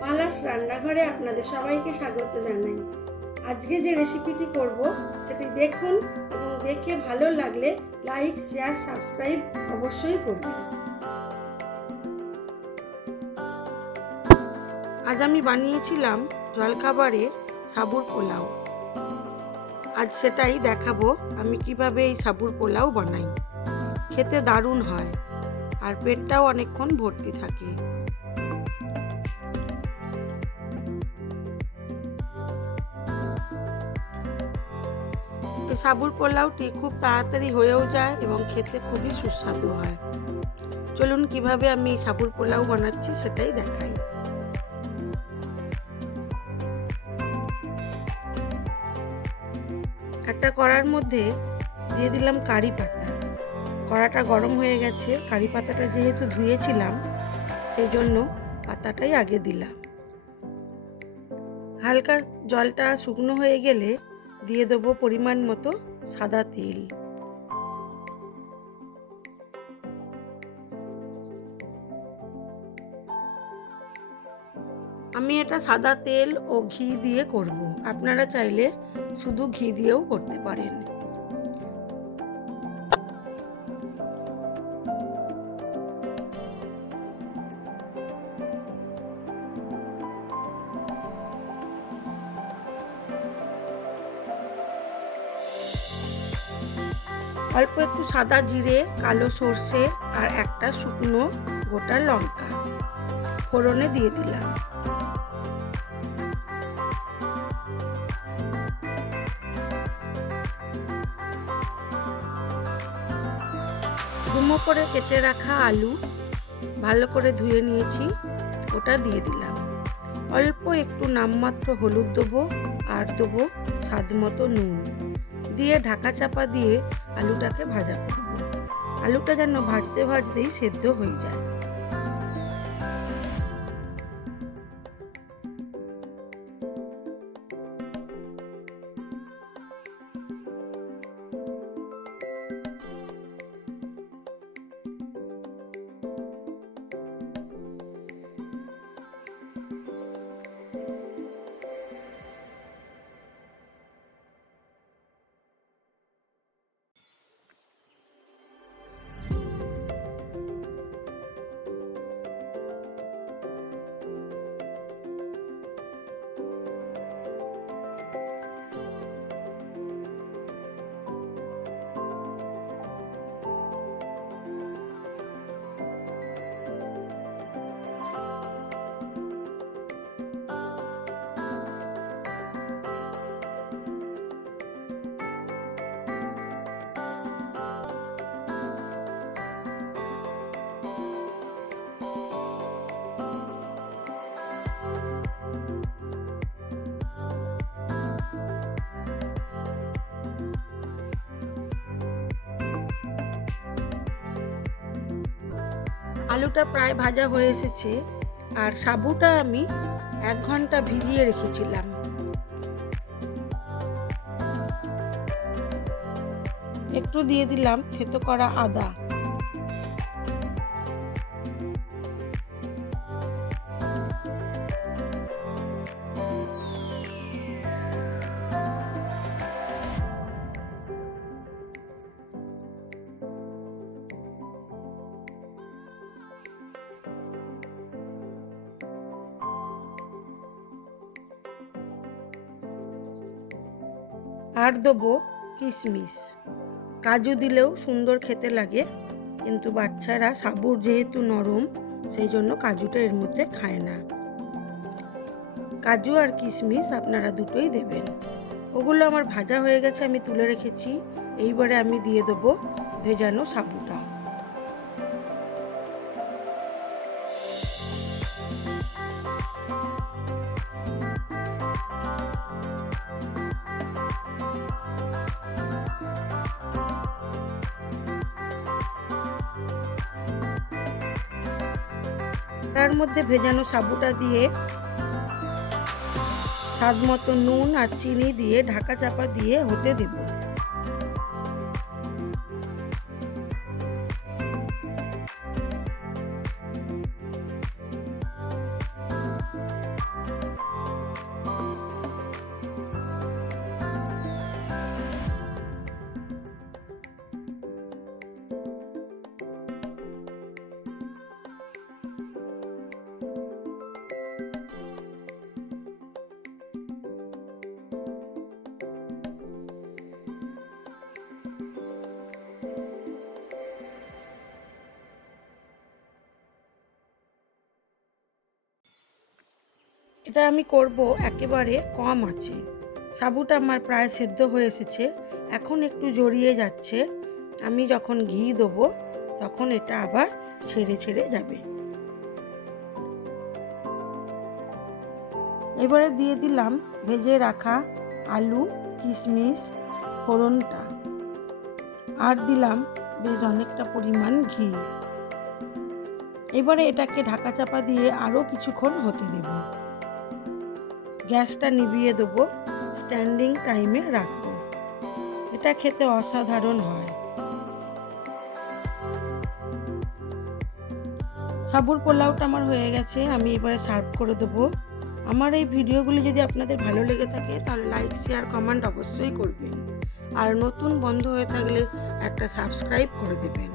পালাস রান্নাঘরে আপনাদের সবাইকে স্বাগত জানাই। আজকে যে রেসিপিটি করব, সেটি দেখুন এবং দেখে ভালো লাগলে লাইক শেয়ার সাবস্ক্রাইব অবশ্যই করবেন। আজ আমি বানিয়েছিলাম জলখাবারে সাবুর পোলাও। আজ সেটাই দেখাবো আমি কীভাবে এই সাবুর পোলাও বানাই। খেতে দারুণ হয় আর পেটটাও অনেকক্ষণ ভর্তি থাকে। সাবুর পোলাওটি খুব তাড়াতাড়ি হয়েও যায় এবং খেতে খুবই সুস্বাদু হয়। চলুন কীভাবে আমি সাবুর পোলাও বানাচ্ছি সেটাই দেখাই। একটা কড়ার মধ্যে দিয়ে দিলাম কারি পাতা। কড়াটা গরম হয়ে গেছে, কারি পাতাটা যেহেতু ধুয়েছিলাম সেই জন্য পাতাটাই আগে দিলাম। হালকা জলটা শুকনো হয়ে গেলে দিয়ে দেবো পরিমাণ মতো সাদা তেল। আমি এটা সাদা তেল ও ঘি দিয়ে করব। আপনারা চাইলে শুধু ঘি দিয়েও করতে পারেন। অল্প একটু সাদা জিরে, কালো সর্ষে আর একটা শুকনো গোটা লঙ্কা। ফোড়নে দিয়ে দিলাম। ডুমো করে কেটে রাখা আলু ভালো করে ধুয়ে নিয়েছি, ওটা দিয়ে দিলাম। অল্প একটু নামমাত্র হলুদ দেবো আর দেবো স্বাদ মতো নুন। দিয়ে ঢাকা চাপা দিয়ে আলুটাকে ভাজা করব। আলুটা যেন ভাজতে ভাজতেই সেদ্ধ হয়ে যায়। আলুটা প্রায় ভাজা হয়ে এসেছে আর সাবুটা আমি এক ঘণ্টা ভিজিয়ে রেখেছিলাম। একটু দিয়ে দিলাম থেতো করা আদা। আর দেবো কিশমিশ কাজু দিলেও সুন্দর খেতে লাগে, কিন্তু বাচ্চারা সাবুর যেহেতু নরম, সেই জন্য কাজুটা এর মধ্যে খায় না। কাজু আর কিশমিশ আপনারা দুটোই দেবেন। ওগুলো আমার ভাজা হয়ে গেছে, আমি তুলে রেখেছি। এইবারে আমি দিয়ে দেবো ভেজানো সাবুটা। তার মধ্যে ভেজানো সাবুটা দিয়ে স্বাদ মতো নুন আর চিনি দিয়ে ঢাকা চাপা দিয়ে হতে দেব। এটা আমি করব একেবারে কম আছে। সাবুটা আমার প্রায় সেদ্ধ হয়ে এসেছে। এখন একটু জড়িয়ে যাচ্ছে। আমি যখন ঘি দেবো, তখন এটা আবার ছেড়ে ছেড়ে যাবে। এবারে দিয়ে দিলাম ভেজে রাখা আলু, কিশমিশ, ফোড়নটা। আর দিলাম বেশ অনেকটা পরিমাণ ঘি। এবারে এটাকে ঢাকা চাপা দিয়ে আরও কিছুক্ষণ হতে দেব। গ্যাসটা নিভিয়ে দেবো। স্ট্যান্ডিং টাইমে রাখব। এটা খেতে অসাধারণ হয়। সাবুর পোলাওটা আমার হয়ে গেছে, আমি এবারে সার্ভ করে দেবো। আমার এই ভিডিওগুলি যদি আপনাদের ভালো লেগে থাকে, তাহলে লাইক, শেয়ার, কমেন্ট অবশ্যই করবেন। আর নতুন বন্ধ হয়ে থাকলে একটা সাবস্ক্রাইব করে দেবেন।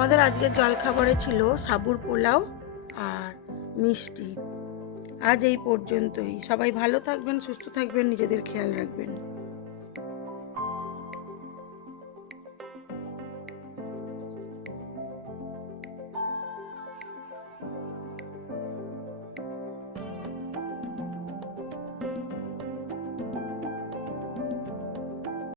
আমাদের আজকের জলখাবারে ছিল সাবুর পোলাও আর মিষ্টি। আজ এই পর্যন্তই। সবাই ভালো থাকবেন, সুস্থ থাকবেন, নিজেদের খেয়াল রাখবেন।